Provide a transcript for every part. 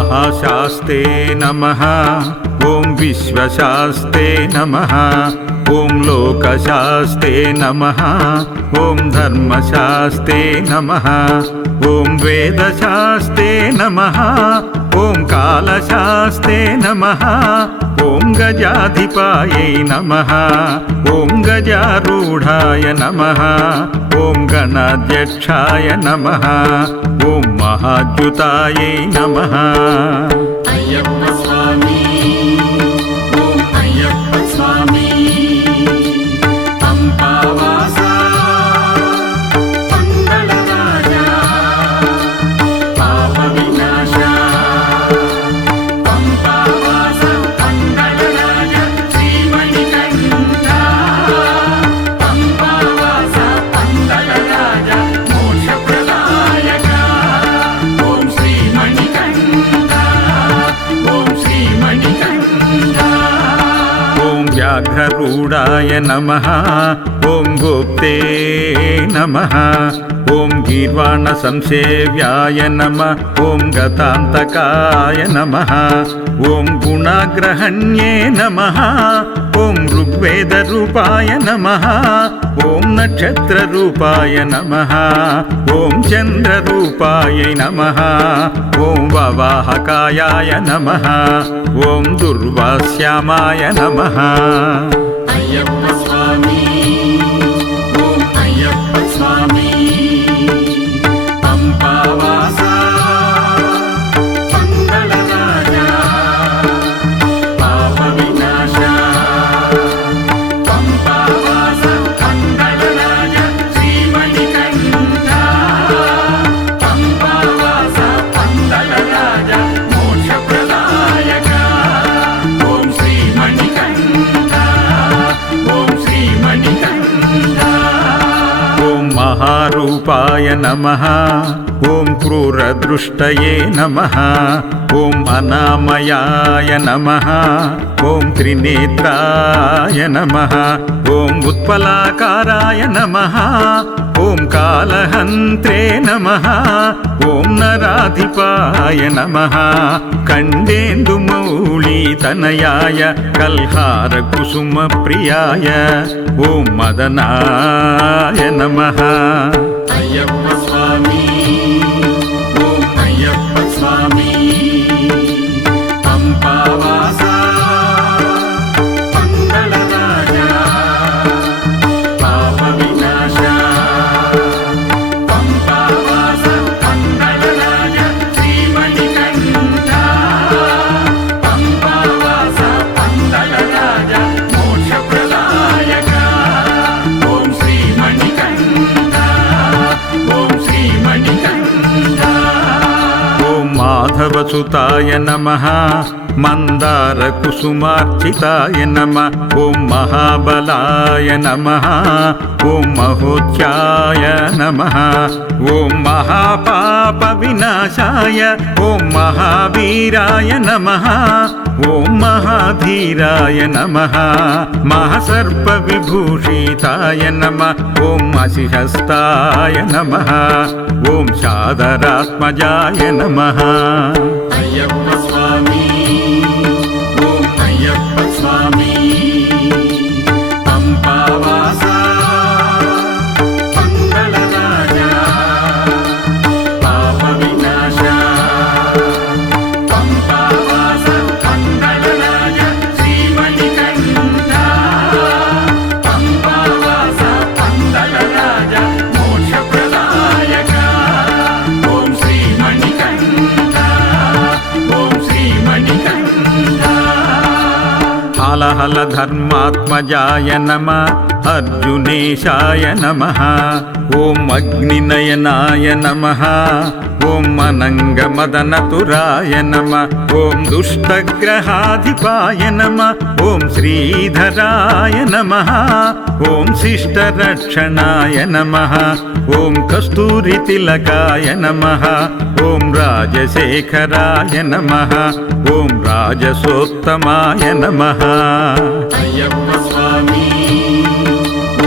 महाशास्ते नमः। ॐ विश्वशास्ते नमः। ॐ लोकशास्ते नमः। ॐ धर्मशास्ते नमः। ॐ वेदशास्ते नमः। ॐ कालशास्ते नमः। ॐ गजाधिपायै नमः। ॐ गजारूढाय नमः। ॐ गणाध्यक्षाय नमः। ॐ महाद्युतायै नमः। अय्यप्प स्वामी ॐ अय्यप्प स्वामी पंपावासा पंडलराजा पापविनाशा पंपावासा पंडलराजा श्रीमणिकण्ठा पंपावासा पंडलराजा मोक्षप्रदायका ॐ श्रीमणिकण्ठा ॐ श्रीमणिकण्ठा ॐ व्याघ्ररूढाय नमः। ॐ गोप्ते नमः। ॐ गीर्वाणसंसेव्याय नमः। ॐ गतान्तकाय नमः। ॐ गुणाग्रहण्ये नमः। ॐ ऋग्वेदरूपाय नमः। ॐ नक्षत्ररूपाय नमः। ॐ चन्द्ररूपायै नमः। ॐ ववाहकायाय नमः। ॐ दुर्वास्यामाय नमः। अय्यप्प स्वामी ॐ अय्यप्प स्वामी पंपावासा पंडलराजा पापविनाशा पंपावासा पंडलराजा श्रीमणिकण्ठा पंपावासा पंडलराजा मोक्षप्रदायका ॐ श्रीमणिकण्ठा ॐ श्रीमणिकण्ठा ॐ महारूपाय नमः। ॐ क्रूरदृष्टये नमः। ॐ अनामयाय नमः। ॐ त्रिनेत्राय नमः। ॐ उत्पलाकाराय नमः। ॐ कालहन्त्रे नमः। ॐ नराधिपाय नमः। कण्डेन्दुमौळितनयाय कल्हारकुसुमप्रियाय ॐ मदनाय नमः। अय्यप्प स्वामी ॐ अय्यप्प स्वामी पंपावासा पंडलराजा पापविनाशा पंपावासा पंडलराजा श्रीमणिकण्ठा पंपावासा पंडलराजा मोक्षप्रदायका ॐ श्रीमणिकण्ठा ॐ श्रीमणिकण्ठा ॐ माधवसुताय नमः। मन्दारकुसुमार्चिताय नमः। ॐ महाबलाय नमः। ॐ महोच्चाय नमः। ॐ महापापविनाशाय ॐ महावीराय नमः। ॐ महाधीराय नमः। महासर्पविभूषिताय नमः। ॐ असिहस्ताय नमः। ॐ शादरात्मजाय नमः। अय्यप्प स्वामी ॐ अय्यप्प स्वामी पंपावासा पंडलराजा पापविनाशा पंपावासा पंडलराजा श्रीमणिकण्ठा पंपावासा पंडलराजा मोक्षप्रदायका ॐ श्रीमणिकण्ठा ॐ श्रीमणिकण्ठा हलहल धर्मात्मजाय नमः। अर्जुनेशाय नमः। ॐ अग्निनयनाय नमः। ॐ अनङ्गमदनतुराय नमः। ॐ दुष्टग्रहाधिपाय नमः। ॐ श्रीधराय नमः। ॐ शिष्टरक्षणाय नमः। ॐ कस्तूरितिलकाय नमः। ॐ राजशेखराय नमः। ॐ राजसोत्तमाय नमः। अय्यप्प स्वामी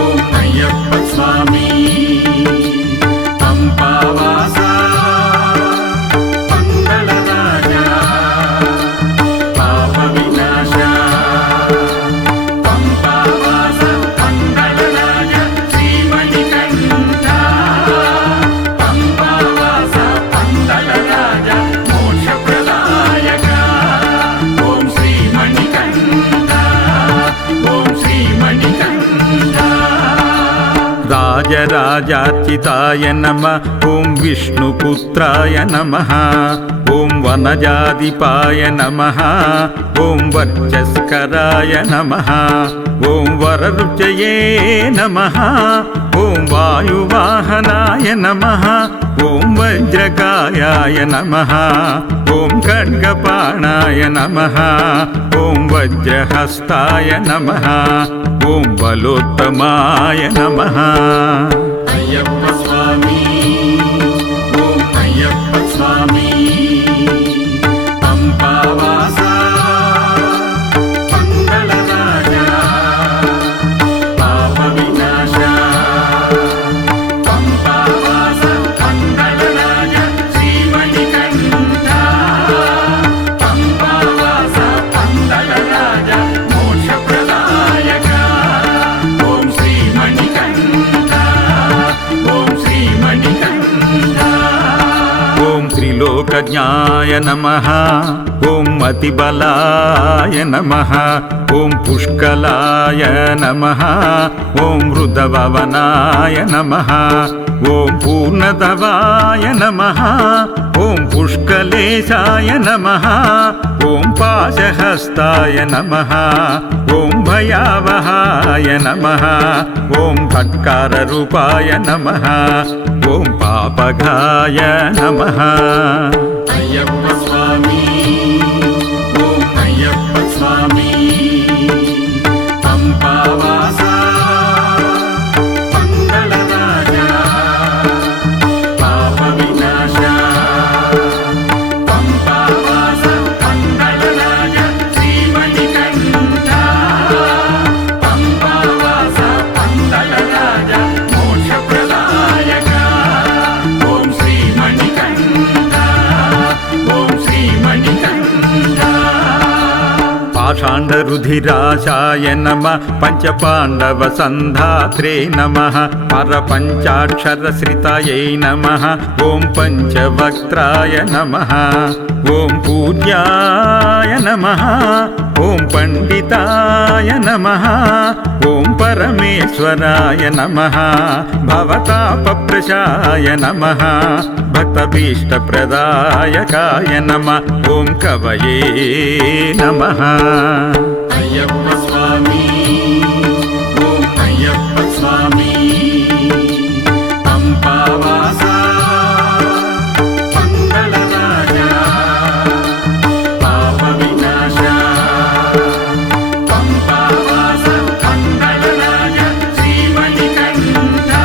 ॐ अय्यप्प स्वामी पंपावासा पंडलराजा वाराजार्चिताय नमः ॐ विष्णुपुत्राय नमः ॐ वनजाधिपाय नमः ॐ वर्चस्कराय नमः ॐ वररुचये नमः ॐ वायुवाहनाय नमः ॐ वज्रकायाय नमः ॐ खड्गपाणाय नमः ॐ वज्रहस्ताय नमः ॐ बलोत्तमाय नमः अय्यप्प स्वामी ॐ अय्यप्प स्वामी पंपावासा मंगलराजा पापविनाशा पंपावासा मंगलराजा श्रीमणिकण्ठा पंपावासा मंगलराजा मोक्षप्रदायका ॐ श्रीमणिकण्ठा ॐ श्रीमणिकण्ठा ॐ त्रिलोकज्ञाय नमः ॐ अतिबलाय नमः ॐ पुष्कलाय नमः ॐ मृदभवनाय नमः ॐ पूर्णधवाय नमः ॐ पुष्कलेशाय नमः ॐ पाशहस्ताय नमः ॐ भयावहाय नमः ॐ फट्काररूपाय नमः ॐ पापघाय नमः अय्यप्प स्वामी ॐ अय्यप्प स्वामी पंपावासा मंगलराजा पापविनाशा पंपावासा मंगलराजा श्रीमणिकण्ठा पंपावासा मंगलराजा मोक्षप्रदायका ॐ श्रीमणिकण्ठा ॐ श्रीमणिकण्ठा पाषाण्डरुधिराशाय नमः पञ्चपाण्डवसन्धात्रे नमः परपञ्चाक्षरश्रितये नमः ॐ पञ्चवक्त्राय नमः ॐ पूज्याय नमः ॐ पण्डिताय नमः ॐ परमेश्वराय नमः भवतापप्रशाय नमः भक्तभीष्टप्रदायकाय नमः ॐ कवये नमः अय्यप्प स्वामी ॐ अय्यप्प स्वामी पंपावासा मंगलराजा पापविनाशा पंपावासा मंगलराजा श्रीमणिकण्ठा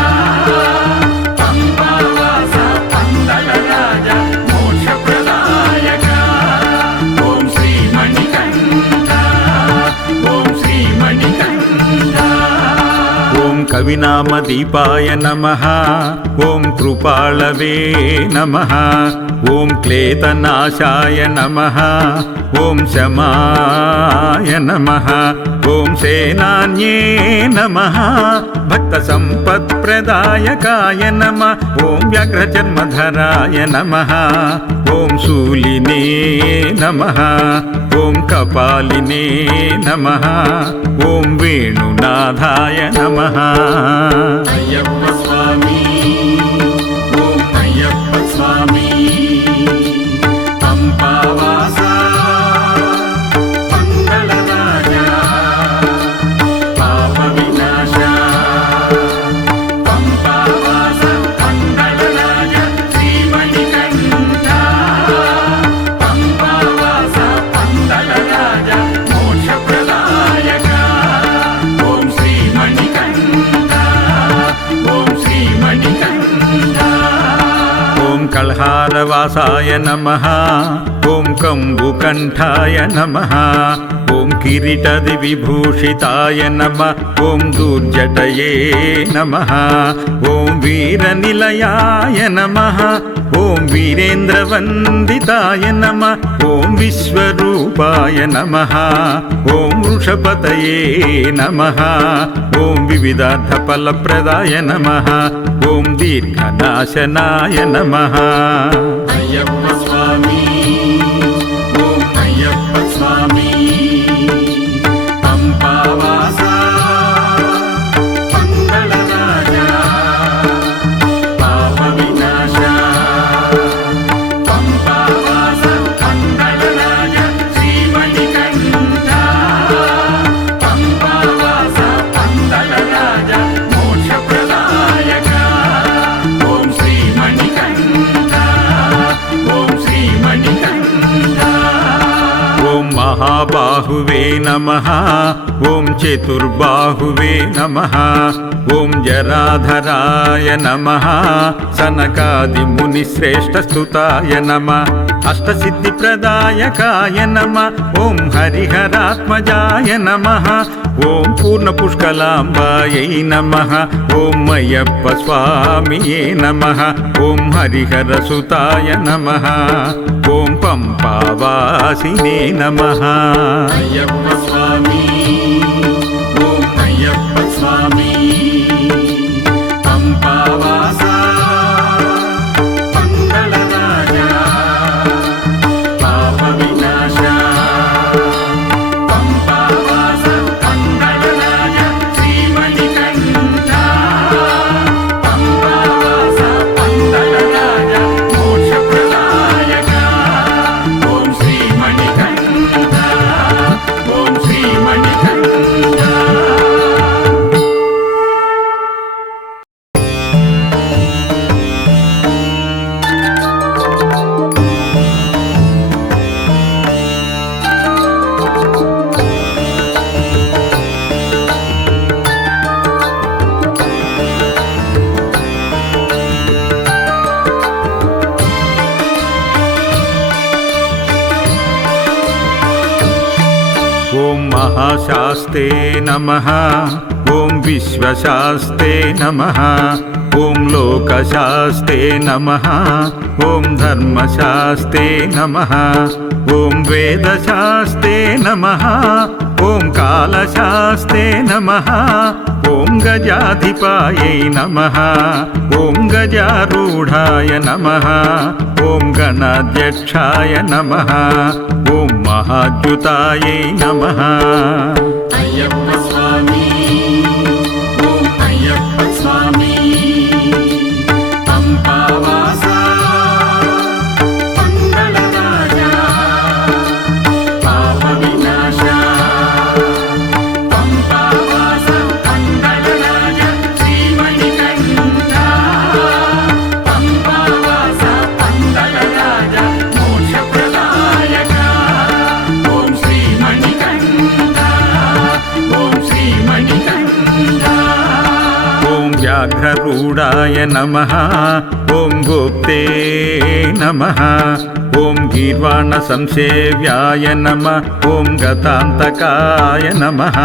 पंपावासा मंगलराजा मोक्षप्रदायका ॐ श्रीमणिकण्ठा ॐ श्रीमणिकण्ठा ॐ कविनामदीपाय नमः ॐ कृपाळवे नमः ॐ क्लेतनाशाय नमः ॐ शमाय नमः ॐ सेनान्ये नमः भक्तसम्पत्प्रदायकाय नमः ॐ व्याघ्रचर्मधराय नमः ॐ शूलिने नमः ॐ कपालिने नमः ॐ वेणुनाथाय नमः अय्यप्प स्वामी ॐ अय्यप्प स्वामी पंपावासा मंगलराजा पापविनाशा पंपावासा मंगलराजा श्रीमणिकण्ठा पंपावासा मंगलराजा मोक्षप्रदायका ॐ श्रीमणिकण्ठा ॐ श्रीमणिकण्ठा ॐ कल्हारवासाय नमः ॐ कम्बुकण्ठाय नमः ॐ किरीटदिविभूषिताय नमः ॐ दुर्जटये नमः ॐ वीरनिलयाय नमः ॐ वीरेन्द्रवन्दिताय नमः ॐ विश्वरूपाय नमः ॐ वृषपतये नमः ॐ विविधार्थफलप्रदाय नमः ॐ दीर्घनाशनाय नमः अय्यप्प स्वामी ॐ अय्यप्प स्वामी पंपावासा मंगलराजा महाबाहुवे नमः ॐ चतुर्बाहुवे नमः ॐ जराधराय नमः सनकादिमुनिश्रेष्ठस्तुताय नमः अष्टसिद्धिप्रदायकाय नमः ॐ हरिहरात्मजाय नमः ॐ पूर्णपुष्कलाम्बायै नमः ॐ अय्यप्पस्वामिये नमः ॐ हरिहरसुताय नमः ॐ पम्पावासिने नमः अय्यप्प स्वामी ॐ अय्यप्प स्वामी पम्पावासा मङ्गलराजा पापविनाशा पम्पावास मङ्गलराजा श्रीमणिकण्ठा पम्पावास मङ्गलराजा मोक्षप्रदायका ॐ श्रीमणिकण्ठा ॐ श्रीमणिकण्ठा ॐ महाशास्ते नमः ॐ विश्वशास्ते नमः ॐ लोकशास्ते नमः ॐ धर्मशास्ते नमः ॐ वेदशास्ते नमः ॐ कालशास्ते नमः ॐ गजाधिपायै नमः ॐ गजारूढाय नमः ॐ गणाध्यक्षाय नमः ॐ महाद्युतायै नमः अय्यप्प स्वामी ॐ अय्यप्प स्वामी पम्पावासा मङ्गलराजा पापविनाशा पम्पावास मङ्गलराजा श्रीमणिकण्ठा पम्पावास मङ्गलराजा मोक्षप्रदायका ॐ श्रीमणिकण्ठा ॐ श्रीमणिकण्ठा ॐ व्याघ्ररूढाय नमः ॐ गोप्ते नमः ॐ गीर्वाणसंसेव्याय नमः ॐ गतान्तकाय नमः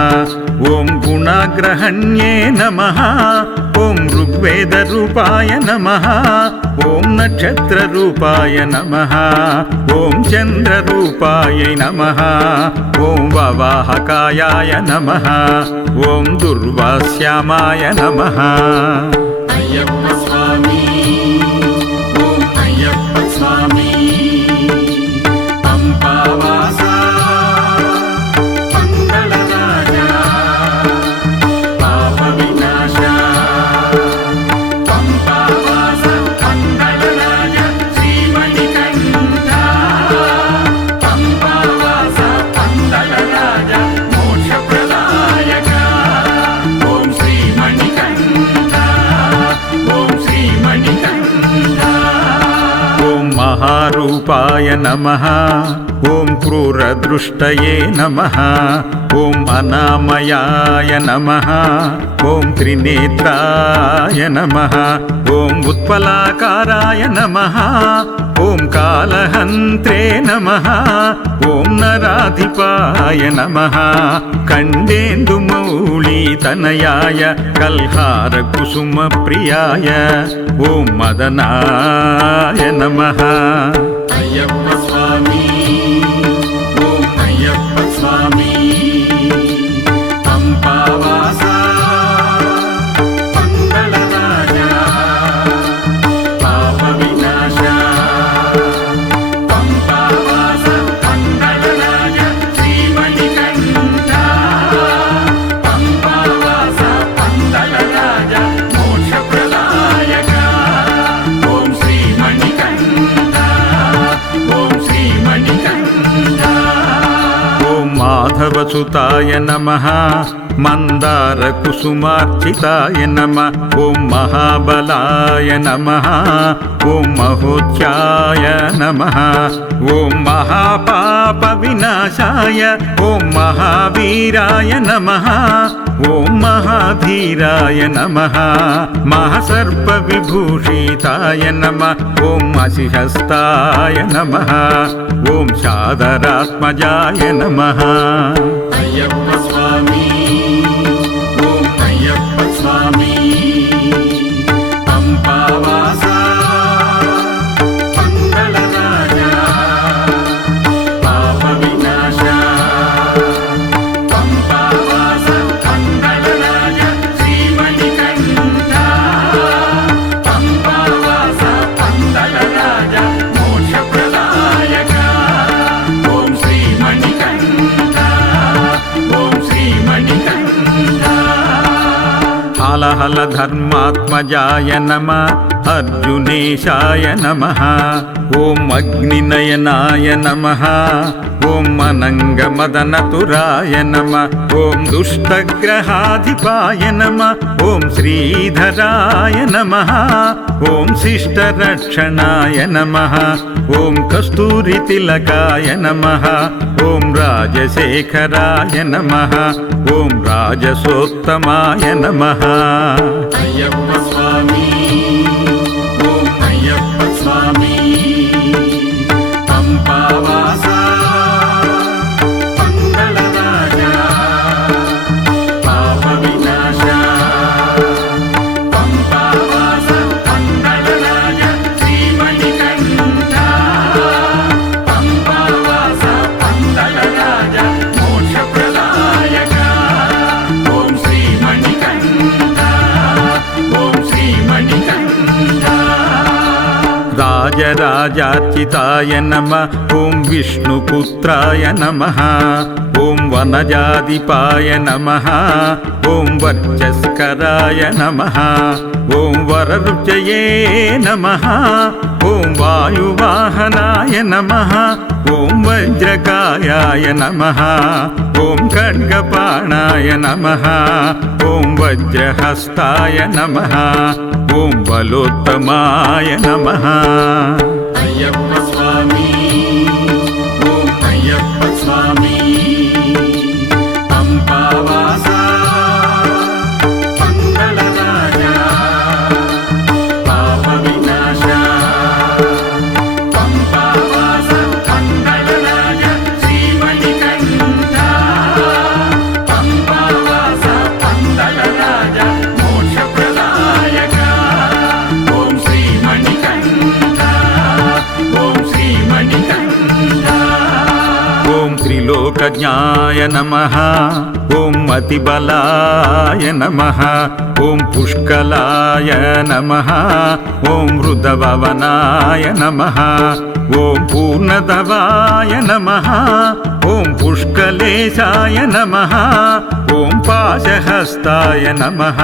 ॐ गुणाग्रहण्ये नमः ॐ ऋग्वेदरूपाय नमः ॐ नक्षत्ररूपाय नमः ॐ चन्द्ररूपायै नमः ॐ ववाहकायाय नमः ॐ दुर्वास्यामाय नमः अय्यप्प स्वामी ॐ अय्यप्प स्वामी पम्पावासा मङ्गलराजा पापविनाशा पम्पावास मङ्गलराजा श्रीमणिकण्ठा पम्पावास मङ्गलराजा मोक्षप्रदायका ॐ श्रीमणिकण्ठा ॐ श्रीमणिकण्ठा ॐ महारूपाय नमः ॐ क्रूरदृष्टये नमः ॐ अनामयाय नमः ॐ त्रिनेत्राय नमः ॐ उत्पलाकाराय नमः ॐ कालहन्त्रे नमः ॐ नराधिपाय नमः कण्डेन्दुमौलितनयाय कल्हारकुसुमप्रियाय ॐ मदनाय नमः अय्यप्प स्वामी ॐ अय्यप्प स्वामी पम्पावासा मङ्गलराजा पापविनाशा पम्पावास मङ्गलराजा श्रीमणिकण्ठा पम्पावास मङ्गलराजा मोक्षप्रदायका ॐ श्रीमणिकण्ठा ॐ श्रीमणिकण्ठा ॐ माधवसुताय नमः మందార కుసుమార్చితాయ నమః ఓం మహాబలాయ నమః ఓం మహోచ్చాయ నమః ఓం మహాపాప వినాశాయ ఓం మహావీరాయ నమః ఓం మహాధీరాయ నమః మహాసర్ప విభూషితాయ నమః ఓం అసిహస్తాయ నమః ఓం శాదరాత్మజాయ నమః అయ్యప్ప స్వామి ఓం అయ్యప్ప స్వామి పంపావాస పందల రాజా పాప వినాశ పంపావాస పందల రాజా శ్రీమణికంఠ పంపావాస పందల రాజా మోక్ష ప్రదాయక ఓం శ్రీమణికంఠ ఓం శ్రీమణికంఠ హలహల ధర్మాత్మజాయ నమః అర్జునేశాయ నమః ఓం అగ్నినయనాయ నమః ఓం అనంగమదనతురాయ నమః ఓం దుష్టగ్రహాధిపాయ నమః ఓం శ్రీధరాయ నమః ఓం శిష్టరక్షణాయ నమః ఓం కస్తూరితిలకాయ నమః ఓం రాజశేఖరాయ నమః ఓం రాజసోత్తమాయ నమః అయ్యప్ప స్వామి ఓం అయ్యప్ప స్వామి పంపావాస పందల రాజా పాప వినాశ పంపావాస పందల రాజా శ్రీమణికంఠ పంపావాస పందల రాజా మోక్ష ప్రదాయక ఓం శ్రీమణికంఠ ఓం శ్రీమణికంఠ రాజరాజార్చితాయ నమః ఓం విష్ణుపుత్రాయ నమః ఓం వనజాధిపాయ నమః ఓం వర్చస్కరాయ నమః ఓం వరరుచయే నమః ఓం వాయువాహనాయ నమః ఓం వజ్రకాయాయ నమః ఓం ఖడ్గపాణాయ నమః ఓం వజ్రహస్తాయ నమః ఓం బలోత్తమాయ నమః అయ్యప్ప స్వామి ఓం అయ్యప్ప స్వామి పంపావాస పందల రాజా పాప వినాశ పంపావాస పందల రాజా శ్రీమణికంఠ పంపావాస పందల రాజా మోక్ష ప్రదాయక ఓం శ్రీమణికంఠ ఓం శ్రీమణికంఠ ఓం త్రిలోకజ్ఞాయ నమః ఓం అతిబలాయ నమః ఓం పుష్కలాయ నమః ఓం మృదవవనాయ నమః ఓం పూర్ణదవాయ నమః ఓం పుష్కలేశాయ నమః ఓం పాశహస్తాయ నమః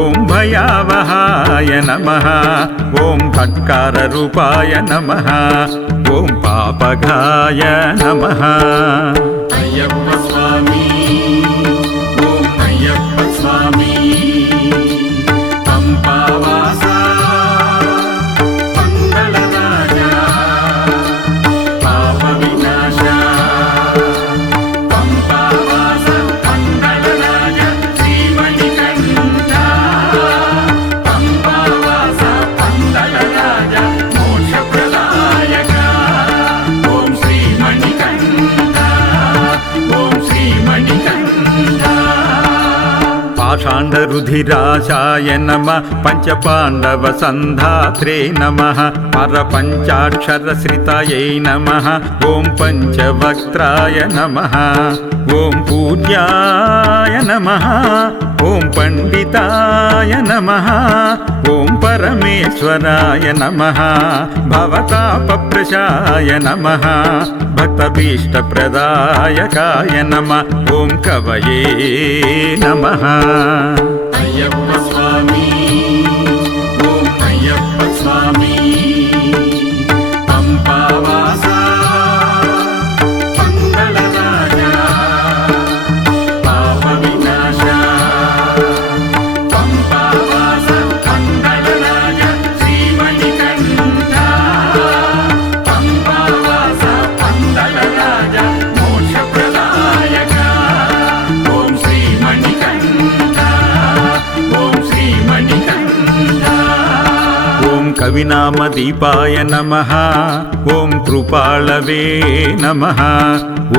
ఓం భయావహాయ నమః ఓం ఖట్కారరూపాయ నమః ఓం పాపఘాయ నమః అయ్యప్ప స్వామి ఓం అయ్యప్ప స్వామి పంపావాస పందల రాజా పాప వినాశ పంపావాస పందల రాజా శ్రీమణికంఠ పంపావాస పందల రాజా మోక్ష ప్రదాయక ఓం శ్రీమణికంఠ ఓం శ్రీమణికంఠ పాషాండరుధిరాశాయ నమః పంచపాండవ సంధాత్రే నమః పరపంచాక్షరశ్రితయై నమః ఓం పంచవక్త్రాయ నమః ఓం పూజ్యాయ నమః ఓం పండితాయ నమః ఓం పరమేశ్వరాయ నమః భవతాపప్రశాయ నమః భక్తభీష్టప్రదాయకాయ నమః ఓం కవయే నమః అయ్యప్ప స్వామి ఓం అయ్యప్ప స్వామి పంపావాస పందల రాజా పాప వినాశ కవినామదీపాయ నమః ఓం కృపాళవే నమః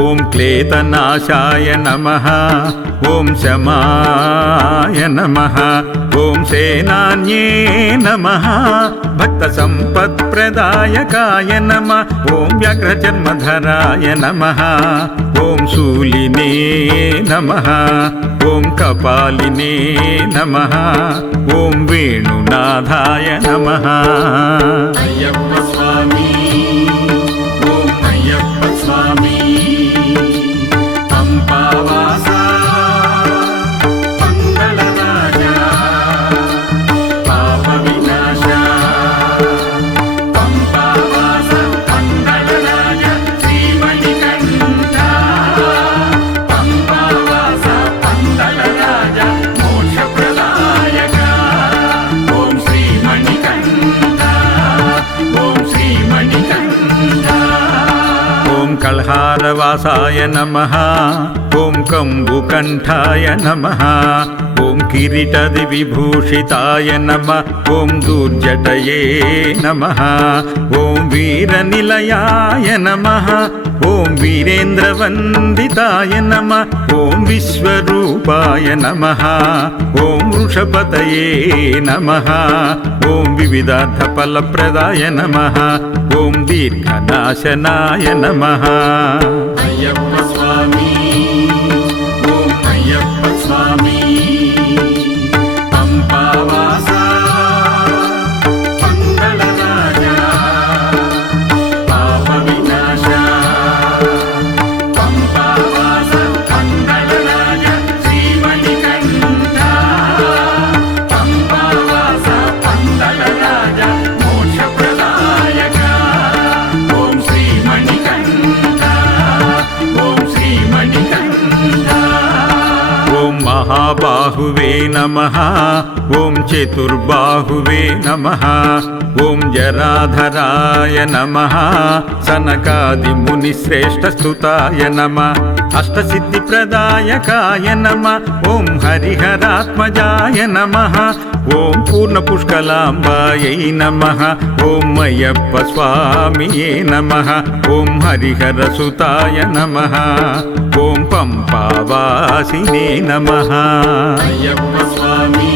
ఓం క్లేతనాశాయ నమః ఓం శమాయ నమః ఓం సేనాన్యే నమః భక్త సంపత్ప్రదాయకాయ నమః ఓం వ్యాఘ్రచర్మధరాయ నమః ఓం శూలినే నమః ఓం కపాలినే నమః ఓం వేణునాథాయ నమః అయ్యప్ప స్వామి ఓం అయ్యప్ప స్వామి పంపావాస పందల రాజా పాప వినాశ పంపావాస పందల రాజా శ్రీమణికంఠ పంపావాస పందల రాజా మోక్ష ప్రదాయక ఓం శ్రీమణికంఠ ఓం శ్రీమణికంఠ ఓం కల్హారవాసాయ నమః ఓం కంబుకంఠాయ నమః ఓం కిరీటది విభూషితాయ నమః ఓం దూర్జటయే నమః ఓం వీరనిలయాయ నమః ఓం వీరేంద్రవందితాయ నమః ఓం విశ్వరూపాయ నమః ఓం వృషపతయే నమః ఓం వివిధార్థఫలప్రదాయ నమః ఓం దీర్ఘనాశనాయ నమః అయ్యప్ప స్వామి ఓం అయ్యప్ప స్వామి పంపావాస పందల రాజా పాప వినాశ పంపావాస పందల రాజా శ్రీమణికంఠ పంపావాస పందల రాజా మోక్ష ప్రదాయక ఓం శ్రీమణికంఠ ఓం శ్రీమణికంఠ ఓం మహాబాహువే నమః ఓం చతుర్బాహువే నమః ఓం జరాధరాయ నమః సనకాది ముని శ్రేష్ఠ స్తుతాయ నమః అష్టసిద్ధిప్రదాయకాయ నమః ఓం హరిహరాత్మజాయ నమః ఓం పూర్ణపుష్కలాంబాయై నమః ఓం అయ్యప్ప స్వామియే నమః ఓం హరిహరసుతాయ నమః ఓం పంపావాసినే నమః అయ్యప్ప స్వామి